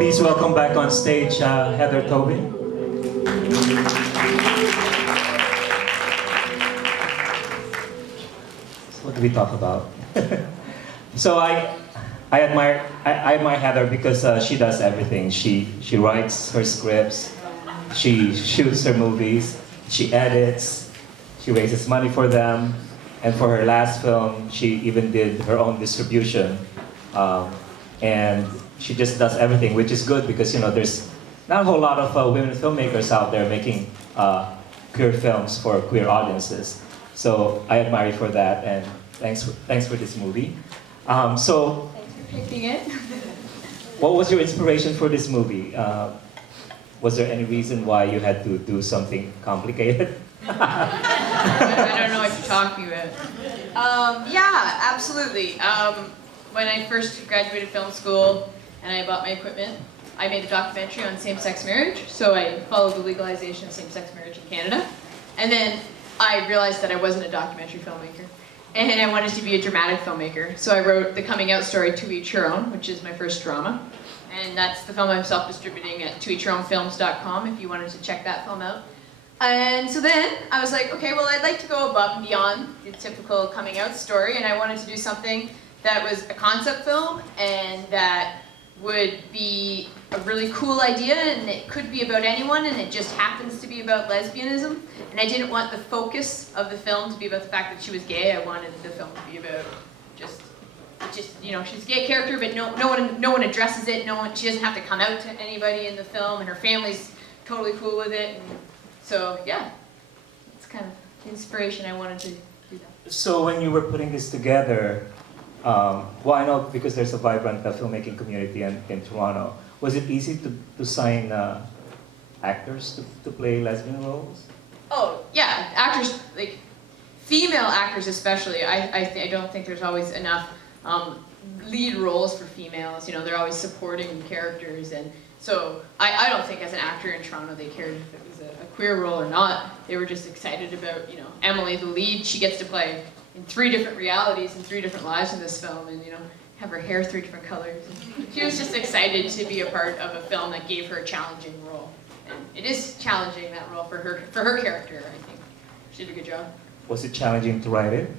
Please welcome back on stage Heather Tobin. So what do we talk about? So I admire Heather because she does everything. She writes her scripts, she shoots her movies, she edits, she raises money for them, and for her last film, she even did her own distribution. And she just does everything, which is good because there's not a whole lot of women filmmakers out there making queer films for queer audiences. So I admire you for that, and thanks for this movie. So, thanks for picking it. what was your inspiration for this movie? Was there any reason why you had to do something complicated? I don't know what you're talking about. Yeah, absolutely. When I first graduated film school and I bought my equipment, I made a documentary on same-sex marriage. So I followed the legalization of same-sex marriage in Canada. And then I realized that I wasn't a documentary filmmaker. And I wanted to be a dramatic filmmaker. So I wrote the coming out story, To Each Your Own, which is my first drama. And that's the film I'm self-distributing at toeachyourownfilms.com if you wanted to check that film out. And so then I was like, okay, well, I'd like to go above and beyond the typical coming out story, and I wanted to do something that was a concept film and that would be a really cool idea, and it could be about anyone, and it just happens to be about lesbianism. And I didn't want the focus of the film to be about the fact that she was gay. I wanted the film to be about just she's a gay character, but no one addresses it. She doesn't have to come out to anybody in the film, and her family's totally cool with it. And so yeah, it's kind of the inspiration I wanted to do that. So when you were putting this together, well, I know because there's a vibrant filmmaking community in Toronto. Was it easy to sign actors to play lesbian roles? Oh yeah, actors, like female actors especially. I don't think there's always enough lead roles for females. They're always supporting characters, and so I don't think as an actor in Toronto they cared if it was a queer role or not. They were just excited about Emily, the lead. She gets to play in 3 different realities and 3 different lives in this film, and have her hair 3 different colors. She was just excited to be a part of a film that gave her a challenging role, and it is challenging, that role for her character. I think she did a good job. Was it challenging to write it?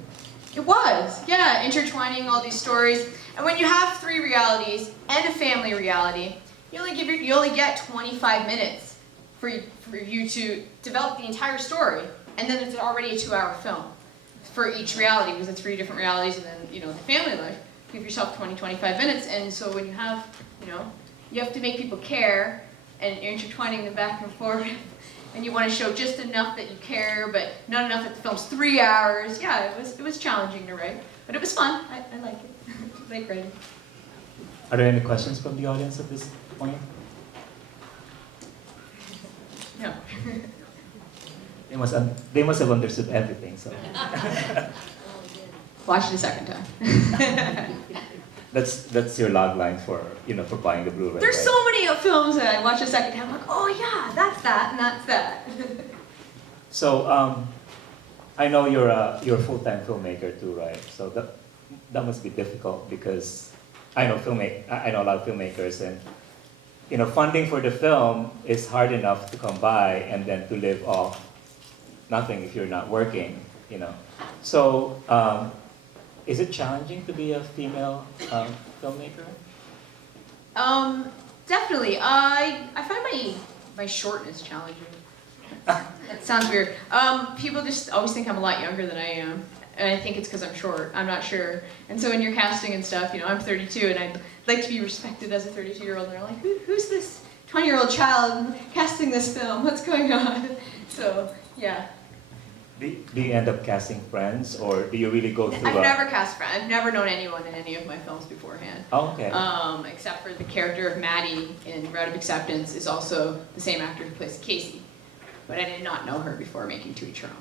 It was, yeah, intertwining all these stories. And when you have 3 realities and a family reality, you only get 25 minutes for you to develop the entire story, and then it's already a 2-hour film for each reality, because it's 3 different realities, and then the family life. Give yourself 20-25 minutes, and so when you have to make people care, and you're intertwining them back and forth, and you want to show just enough that you care, but not enough that the film's 3 hours. Yeah, it was challenging to write, but it was fun. I like it. I like writing. Are there any questions from the audience at this point? No. They must have understood everything. So Watch it a second time. that's your log line for for buying the Blu-ray. There's right? so many films that I watch a second time. I'm like, oh yeah, that's that and that's that. So I know you're a full-time filmmaker too, right? So that must be difficult because I know a lot of filmmakers, and funding for the film is hard enough to come by, and then to live off nothing if you're not working. So is it challenging to be a female filmmaker? Definitely. I find my shortness challenging. That sounds weird. People just always think I'm a lot younger than I am, and I think it's because I'm short. I'm not sure. And so when you're casting and stuff, I'm 32, and I'd like to be respected as a 32-year-old. And they're like, who's this 20-year-old child casting this film? What's going on? So yeah. Do you end up casting friends, or do you really go through? I've never cast friends. I've never known anyone in any of my films beforehand. Oh, okay. Except for the character of Maddie in Route of Acceptance is also the same actor who plays Casey. But I did not know her before making To Each Your Own.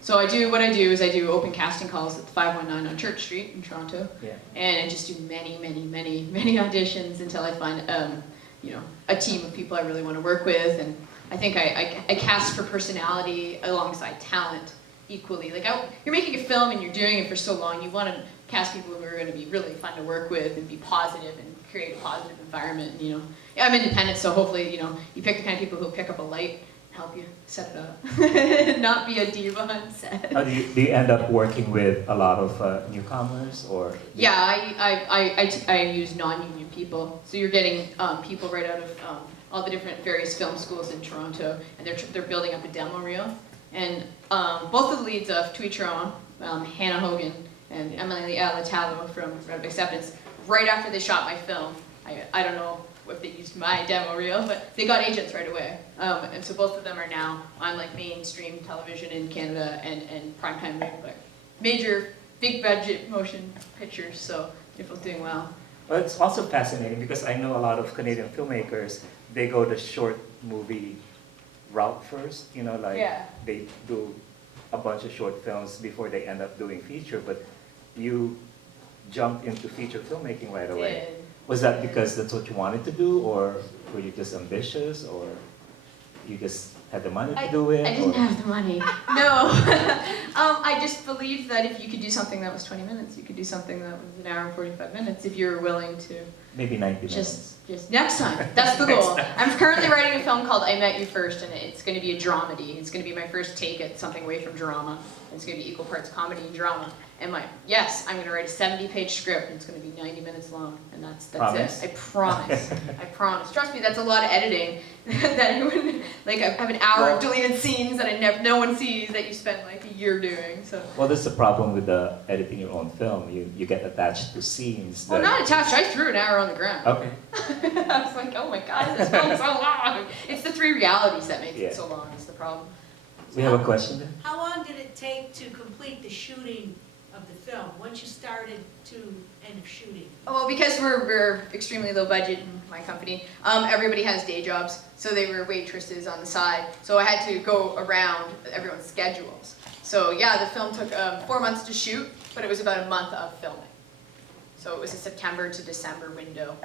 So what I do is I do open casting calls at the 519 on Church Street in Toronto. Yeah. And I just do many auditions until I find a team of people I really want to work with. And I think I cast for personality alongside talent equally. Like you're making a film and you're doing it for so long, you want to cast people who are going to be really fun to work with and be positive and create a positive environment. And, yeah, I'm independent, so hopefully, you pick the kind of people who'll pick up a light and help you set it up, not be a diva on set. Do you end up working with a lot of newcomers, or? Yeah, I use non-union people, so you're getting people right out of all the different various film schools in Toronto, and they're building up a demo reel. And both of the leads of To Each Your Own, Hannah Hogan and Emily Latalo from Red Acceptance, right after they shot my film, I don't know if they used my demo reel, but they got agents right away. And so both of them are now on like mainstream television in Canada and primetime, like major, big budget motion pictures, so they're both doing well. Well, it's also fascinating because I know a lot of Canadian filmmakers, they go the short movie route first, Yeah. they do a bunch of short films before they end up doing feature, but you jumped into feature filmmaking right away. Did. Was that because that's what you wanted to do, or were you just ambitious, or you just had the money to do it? I didn't have the money. No. I just believed that if you could do something that was 20 minutes, you could do something that was an hour and 45 minutes if you were willing to. Maybe 90 minutes. Just next time. That's the goal. I'm currently writing a film called I Met You First, and it's going to be a dramedy. It's going to be my first take at something away from drama. It's going to be equal parts comedy and drama. And I'm going to write a 70-page script, and it's going to be 90 minutes long, and that's Promise? it. I promise. I promise. Trust me, that's a lot of editing. That I wouldn't, I have an hour of deleted scenes that no one sees that you spend like a year doing. So. Well, that's the problem with editing your own film. You get attached to scenes. Well, not attached. I threw an hour on the ground. Okay. I was like, oh my god, this film's so long. It's the 3 realities that makes it so long. Is the problem. We have a question there. How long did it take to complete the shooting of the film, once you started to end of shooting? Well, because we're extremely low budget in my company, everybody has day jobs, so they were waitresses on the side. So I had to go around everyone's schedules. So yeah, the film took 4 months to shoot, but it was about a month of filming. So it was a September to December window.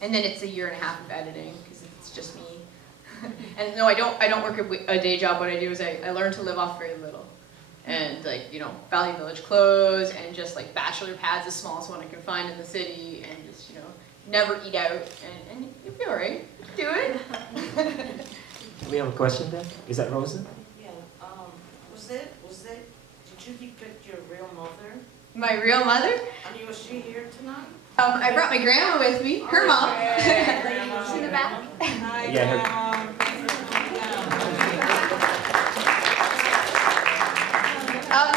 And then it's a year and a half of editing, because it's just me. And no, I don't work a day job. What I do is I learn to live off very little. And Valley Village clothes, and just like bachelor pads, the smallest one I can find in the city, and just, never eat out, and you'll be all right. Do it. We have a question there. Is that Rosa? Yeah, did you depict your real mother? My real mother? And was she here tonight? I brought my grandma with me, her mom. Grandma. She's in the back. Hi, Yeah,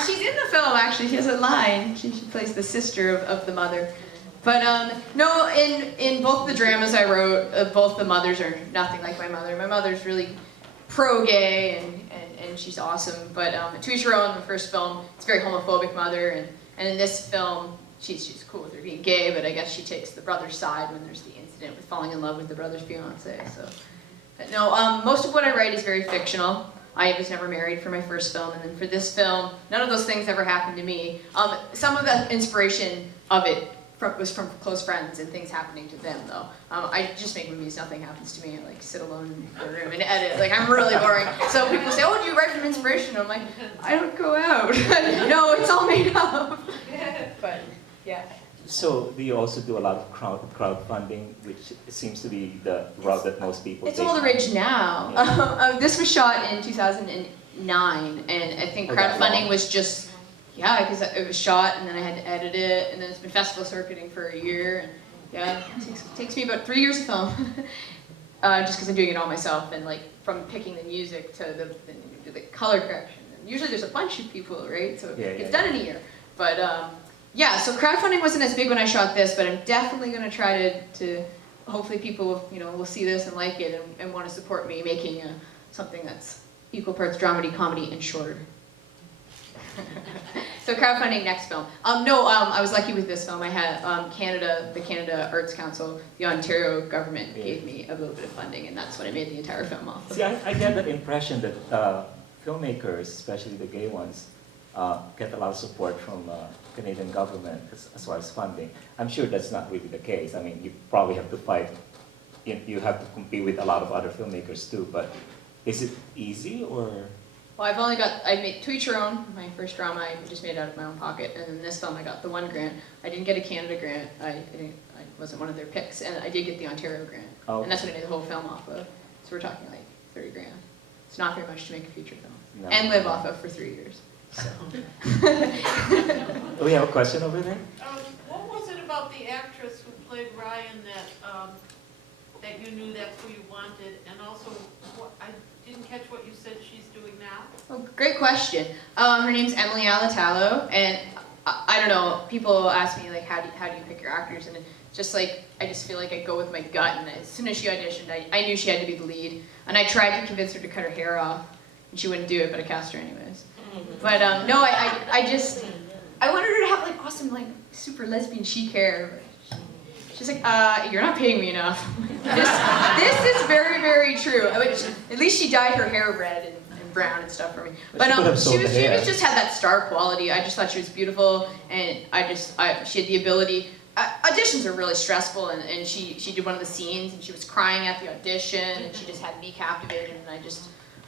She's in the film, actually. She has a line. She plays the sister of the mother. But no, in both the dramas I wrote, both the mothers are nothing like my mother. My mother's really pro-gay, and she's awesome. But To Each Your Own, the first film, it's a very homophobic mother. And in this film, she's cool with her being gay, but I guess she takes the brother's side when there's the incident with falling in love with the brother's fiance. So, but no, most of what I write is very fictional. I was never married for my first film, and then for this film, none of those things ever happened to me. Some of the inspiration of it was from close friends and things happening to them, though. I just make movies, nothing happens to me. I sit alone in the room and edit. I'm really boring. So people say, oh, do you write from inspiration? I'm like, I don't go out. No, it's all made up. But, yeah. So do you also do a lot of crowdfunding, which seems to be the route that most people It's take? all the rage now. Yeah. This was shot in 2009, and I think crowdfunding was just, because it was shot, and then I had to edit it, and then it's been festival circuiting for a year, and yeah, it takes me about 3 years to film, just because I'm doing it all myself, and from picking the music to the color correction. And usually there's a bunch of people, right? So it's done in a year, but. Yeah, so crowdfunding wasn't as big when I shot this, but I'm definitely going to try to hopefully people, will see this and like it and want to support me making something that's equal parts dramedy, comedy, and shorter. So crowdfunding next film. I was lucky with this film. I had the Canada Arts Council, the Ontario government gave me a little bit of funding, and that's what I made the entire film off of. See, I get that impression that filmmakers, especially the gay ones, get a lot of support from Canadian government as far as funding. I'm sure that's not really the case. I mean, you probably have to fight, you have to compete with a lot of other filmmakers too, but is it easy, or Well, I made To Each Your Own, my first drama, I just made out of my own pocket, and then this film I got the one grant. I didn't get a Canada grant, I wasn't one of their picks, and I did get the Ontario grant. Oh. And that's what I made the whole film off of. So we're talking like 30 grand. It's not very much to make a feature film. No. And live off of for 3 years. So. We have a question over there? What was it about the actress who played Ryan that you knew that's who you wanted? And also, I didn't catch what you said she's doing now. Oh, great question. Her name's Emily Alatalo, and I don't know, people ask me like, how do you pick your actors? And it's just like, I just feel like I go with my gut, and as soon as she auditioned, I knew she had to be the lead. And I tried to convince her to cut her hair off, and she wouldn't do it, but I cast her anyways. But no, I wanted her to have like awesome, like super lesbian chic hair. But she's like, you're not paying me enough. this is very, very true. I mean, at least she dyed her hair red and brown and stuff for me. But she just had that star quality. I just thought she was beautiful, and she had the ability. Auditions are really stressful, and she did one of the scenes, and she was crying at the audition, and she just had me captivated, and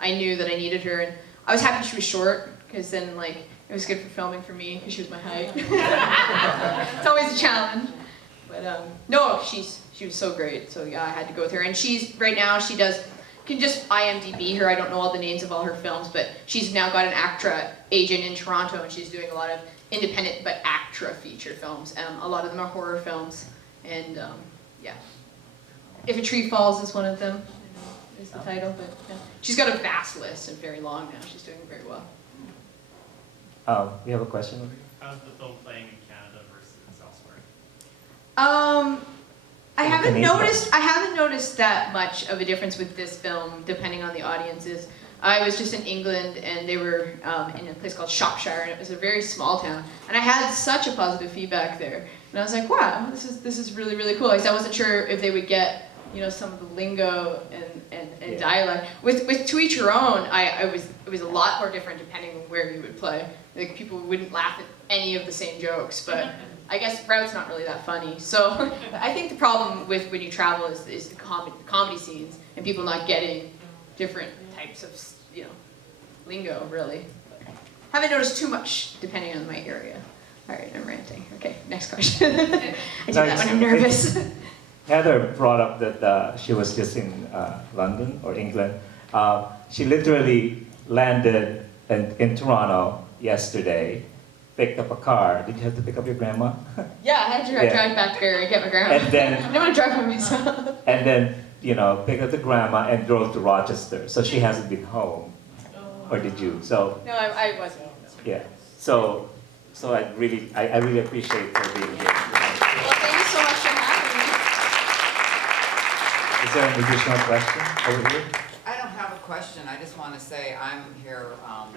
I knew that I needed her, and I was happy she was short, because then like it was good for filming for me, because she was my height. It's always a challenge. But no, she was so great. So yeah, I had to go with her. And right now she can just IMDb her. I don't know all the names of all her films, but she's now got an ACTRA agent in Toronto, and she's doing a lot of independent but ACTRA feature films. A lot of them are horror films. And yeah, If a Tree Falls is one of them. Is the title, but yeah. She's got a vast list and very long now. She's doing very well. We have a question over here. How's the film playing in Canada versus elsewhere? I haven't noticed that much of a difference with this film, depending on the audiences. I was just in England, and they were in a place called Shropshire, and it was a very small town. And I had such a positive feedback there, and I was like, wow, this is really, really cool. I wasn't sure if they would get some of the lingo and dialect. With To Each Your Own, it was a lot more different depending on where you would play. Like, people wouldn't laugh at any of the same jokes, but I guess Rout's not really that funny. So I think the problem with when you travel is the comedy scenes and people not getting different types of lingo, really. Haven't noticed too much depending on my area. All right, I'm ranting. Okay, next question. I do that when I'm nervous. Heather brought up that she was just in London or England. She literally landed in Toronto yesterday, picked up a car. Did you have to pick up your grandma? Yeah, I had to drive back there and get my grandma. And then, I don't want to drive by myself. And then, picked up the grandma and drove to Rochester. So she hasn't been home. Or did you? So no, I wasn't. yeah. So I really appreciate her being here. Well, thank you so much for having me. Is there an additional question over here? I don't have a question. I just want to say I'm here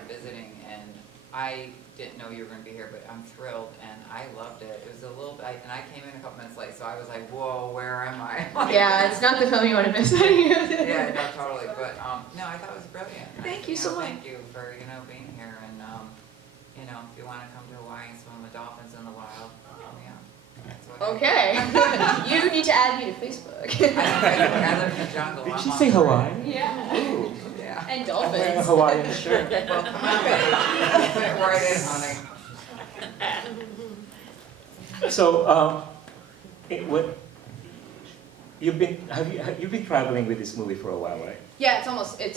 visiting, and I didn't know you were going to be here, but I'm thrilled, and I loved it. It was a little bit, and I came in a couple minutes late, so I was like, whoa, where am I? Yeah, it's not the film you want to miss. Yeah, no, totally. But no, I thought it was brilliant. Thank you so much. Thank you for being here, and if you want to come to Hawaii and swim with dolphins in the wild, yeah. That's what Okay. You need to add me to Facebook. I live in the jungle. Did I'm she on say the Hawaii? Yeah. Ooh, yeah. And I'm wearing a dolphins. Hawaiian shirt. Well, come on, baby. Put it right in, honey. So, you've been traveling with this movie for a while, right? Yeah, it's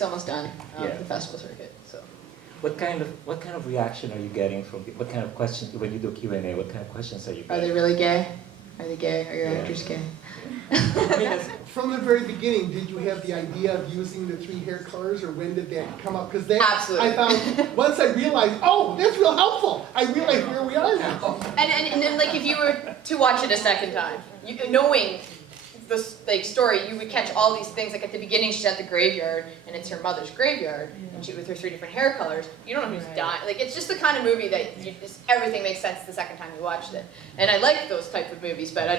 almost done. Yeah. The festival circuit. So. What kind of reaction are you getting from people? What kind of questions when you do Q&A? What kind of questions are you Are getting? they really gay? Are they gay? Are your Yeah. actors gay? From the very beginning, did you have the idea of using the 3 hair colors, or when did that come up? Because Absolutely. I found, once I realized, oh, that's real helpful. I realized where we are now. And then like if you were to watch it a second time, knowing the story, you would catch all these things. Like at the beginning, she's at the graveyard, and it's her mother's graveyard, and with her 3 different hair colors. You don't know who's dying. Like it's just the kind of movie that everything makes sense the second time you watched it. And I like those type of movies, but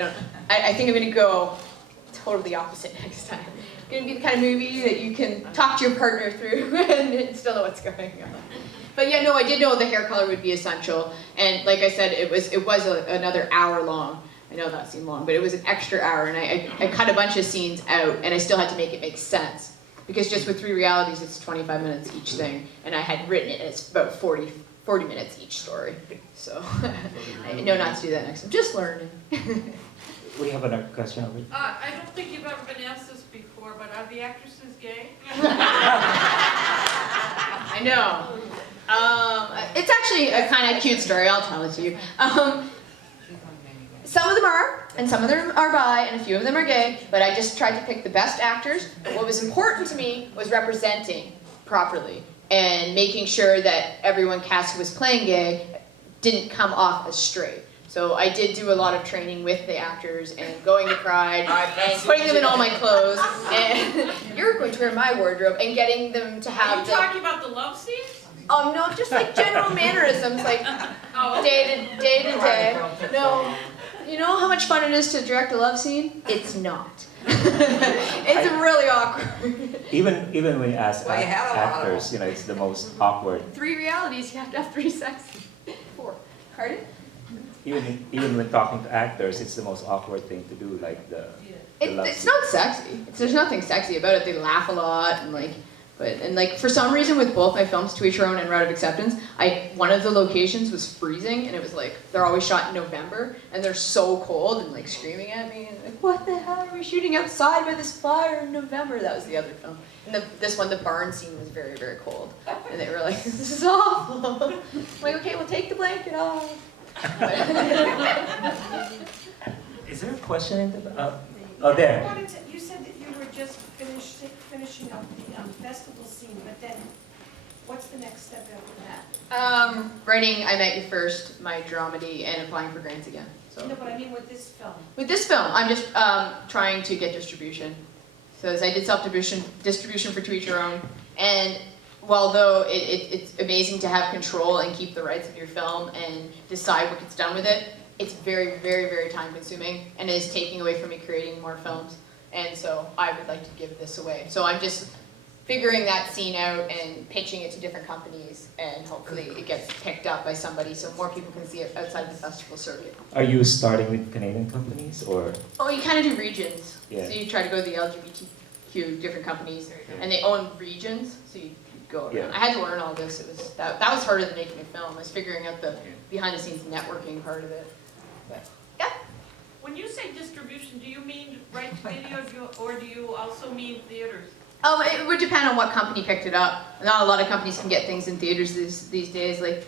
I think I'm gonna go totally opposite next time. It's gonna be the kind of movie that you can talk to your partner through and still know what's going on. But yeah, no, I did know the hair color would be essential, and like I said, it was another hour long. I know that seemed long, but it was an extra hour, and I cut a bunch of scenes out, and I still had to make it make sense. because just with 3 realities, it's 25 minutes each thing, and I had written it as about 40 minutes each story. So I know not to do that next time. Just learning. We have another question over here. I don't think you've ever been asked this before, but are the actresses gay? I know. It's actually a kind of cute story. I'll tell it to you. Some of them are, and some of them are bi, and a few of them are gay, but I just tried to pick the best actors. What was important to me was representing properly and making sure that everyone cast who was playing gay didn't come off as straight. So I did do a lot of training with the actors and going to Pride and putting them in all my clothes, and you're going to wear my wardrobe, and getting them to Are have you talking about the love scenes? no, just like general mannerisms, like Oh. day to day. No, you know how much fun it is to direct a love scene? It's not. It's really awkward. Even when you ask Well, you had a lot of actors, you know, it's the most awkward. 3 realities, you have to have 3 sex. 4. Pardon? Even when talking to actors, it's the most awkward thing to do, like the love It's scene. not sexy. There's nothing sexy about it. They laugh a lot and like for some reason with both my films, To Each Her Own and Route of Acceptance, one of the locations was freezing, and it was like they're always shot in November, and they're so cold and like screaming at me and like, what the hell are we shooting outside by this fire in November? That was the other film. And this one, the barn scene was very, very cold, and they were like, this is awful. I'm like, okay, we'll take the blanket off. Is there a question in the? Oh, there. You said that you were just finishing up the festival scene, but then what's the next step after that? Writing I Met You First, my dramedy, and applying for grants again. So. No, but I mean with this film. With this film, I'm just trying to get distribution. So as I did distribution for To Each Your Own, and although it's amazing to have control and keep the rights of your film and decide what gets done with it, it's very, very, very time consuming, and it is taking away from me creating more films. And so I would like to give this away. So I'm just figuring that scene out and pitching it to different companies, and hopefully it gets picked up by somebody so more people can see it outside the festival circuit. Are you starting with Canadian companies or? Oh, you kind of do regions. Yeah. So you try to go to the LGBTQ different companies, and they own regions, so you go around. Yeah. I had to learn all this. It was that was harder than making a film. Was figuring out the behind the scenes networking part of it. But yeah. When you say distribution, do you mean right to video, or do you also mean theaters? It would depend on what company picked it up. Not a lot of companies can get things in theaters these days. Like,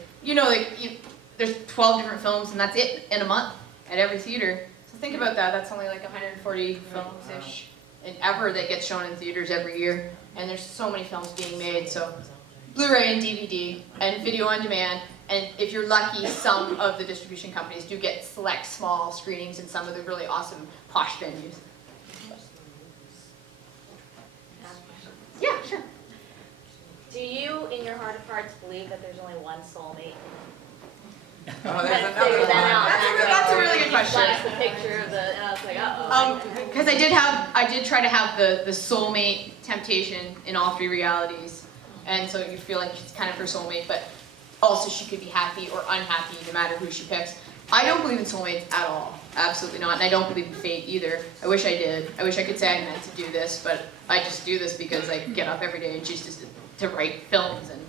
there's 12 different films, and that's it in a month at every theater. So think about that. That's only like 140 films-ish and ever that gets shown in theaters every year. And there's so many films being made. So Blu-ray and DVD and video on demand. And if you're lucky, some of the distribution companies do get select small screenings in some of the really awesome posh venues. Yeah, sure. Do you, in your heart of hearts, believe that there's only one soulmate? Oh, there's Figure another that one. out. That's a really good question. Flash the picture of the, and I was like, uh-oh. Because I did try to have the soulmate temptation in all 3 realities, and so you feel like it's kind of her soulmate, but also she could be happy or unhappy no matter who she picks. I don't believe in soulmates at all, absolutely not, and I don't believe in fate either. I wish I did. I wish I could say I meant to do this, but I just do this because I get up every day and choose to write films and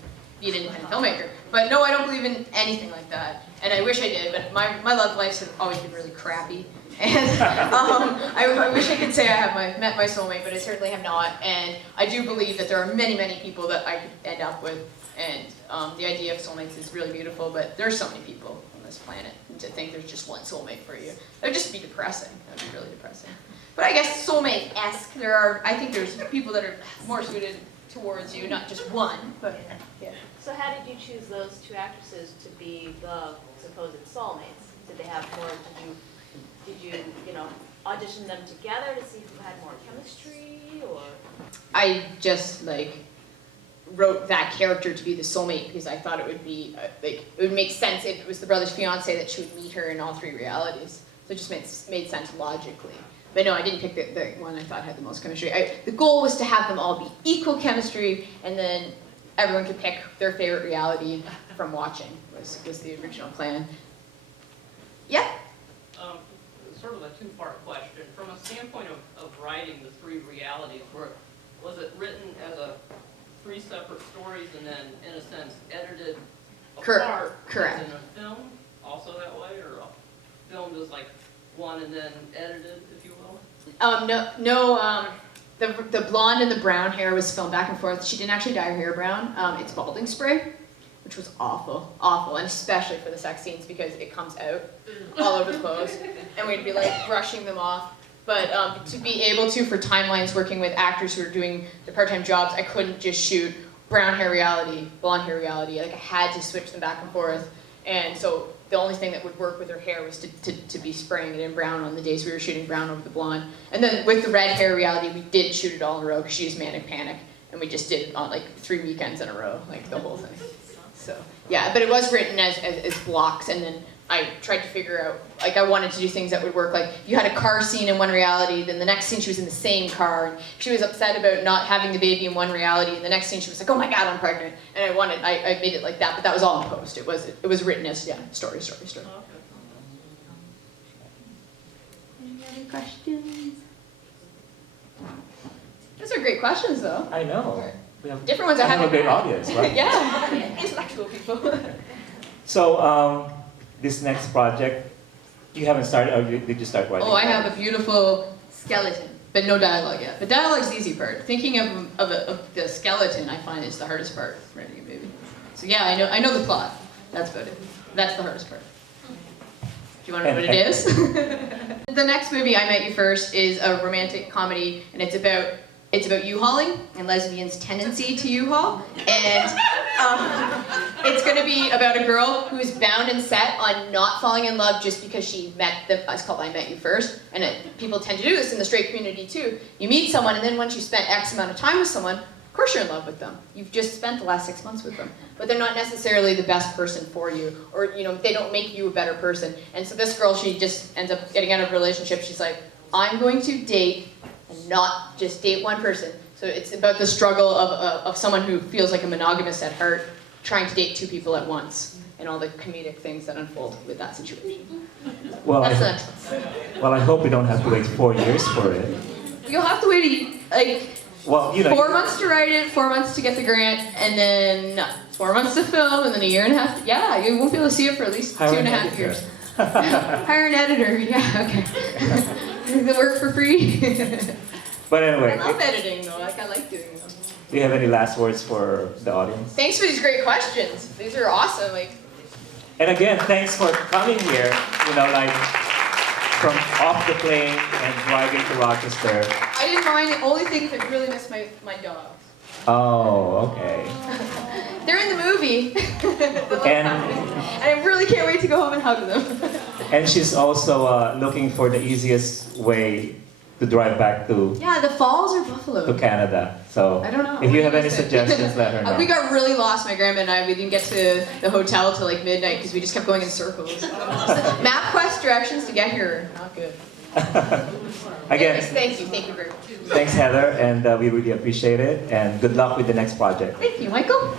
be an independent filmmaker. But no, I don't believe in anything like that. And I wish I did, but my love lives have always been really crappy. And I wish I could say I have met my soulmate, but I certainly have not. And I do believe that there are many, many people that I could end up with. And the idea of soulmates is really beautiful, but there are so many people on this planet. And to think there's just one soulmate for you, that would just be depressing. That would be really depressing. But I guess soulmate-esque, I think there's people that are more suited towards you, not just one, but yeah. So how did you choose those 2 actresses to be the supposed soulmates? Did they have more, did you audition them together to see who had more chemistry, or? I just wrote that character to be the soulmate because I thought it would be it would make sense if it was the brother's fiance that she would meet her in all 3 realities. So it just made sense logically. But no, I didn't pick the one I thought had the most chemistry. The goal was to have them all be equal chemistry, and then everyone could pick their favorite reality from watching. Was the original plan. Yeah. Sort of a 2-part question. From a standpoint of writing the 3 realities, was it written as a 3 separate stories and then, in a sense, edited apart? Correct. As in a film, also that way, or filmed as like one and then edited, if you will? No. The blonde and the brown hair was filmed back and forth. She didn't actually dye her hair brown. It's balding spray, which was awful, and especially for the sex scenes because it comes out all over the clothes, and we'd be like brushing them off. But to be able to, for timelines, working with actors who are doing their part-time jobs, I couldn't just shoot brown hair reality, blonde hair reality. Like I had to switch them back and forth, and so the only thing that would work with her hair was to be spraying it in brown on the days we were shooting brown over the blonde. And then with the red hair reality, we did shoot it all in a row because she was manic panic, and we just did it on like 3 weekends in a row, like the whole thing. So yeah, but it was written as blocks, and then I tried to figure out, like I wanted to do things that would work. Like you had a car scene in one reality, then the next scene she was in the same car, and she was upset about not having the baby in one reality, and the next scene she was like, oh my God, I'm pregnant. And I made it like that, but that was all in post. It was written as, story. Any other questions? Those are great questions though. I know. We have Different ones I have a haven't. great audience, right? Yeah, intellectual people. So, this next project, you haven't started, or did you start writing? Oh, I have a beautiful skeleton, but no dialogue yet. But dialogue's the easy part. Thinking of the skeleton, I find is the hardest part of writing a movie. So yeah, I know the plot. That's about it. That's the hardest part. Do you want to know what it is? The next movie, I Met You First, is a romantic comedy, and it's about U-hauling and lesbians' tendency to U-haul. And it's going to be about a girl who is bound and set on not falling in love just because she met it's called I Met You First. And people tend to do this in the straight community too. You meet someone, and then once you spent X amount of time with someone, of course you're in love with them. You've just spent the last 6 months with them. But they're not necessarily the best person for you, or they don't make you a better person. And so this girl, she just ends up getting out of a relationship. She's like, I'm going to date and not just date one person. So it's about the struggle of someone who feels like a monogamist at heart, trying to date 2 people at once, and all the comedic things that unfold with that situation. Well, That's the next one. well, I hope we don't have to wait 4 years for it. You'll have to wait like Well, 4 months to write it, 4 months to get the grant, and then 4 months to film, and then 1.5 years. Yeah, you won't be able to see it for at least Hire an 2.5 editor. years. Hire an editor. Yeah, okay. They work for free. But anyway, I love editing though. Like I like doing them. do you have any last words for the audience? Thanks for these great questions. These are awesome. Like And again, thanks for coming here, like from off the plane and driving to Rochester. I didn't mind. The only thing is I really miss my dogs. Oh, okay. They're in the movie. And I really can't wait to go home and hug them. and she's also looking for the easiest way to drive back to Yeah, the Falls or Buffalo? Canada. So I don't know. if you have What any is it? suggestions, let her know. We got really lost, my grandma and I. We didn't get to the hotel till like midnight because we just kept going in circles. MapQuest directions to get here, not good. Again, Anyways, thank you very much. thanks Heather, and we really appreciate it. And good luck with the next project. Thank you, Michael.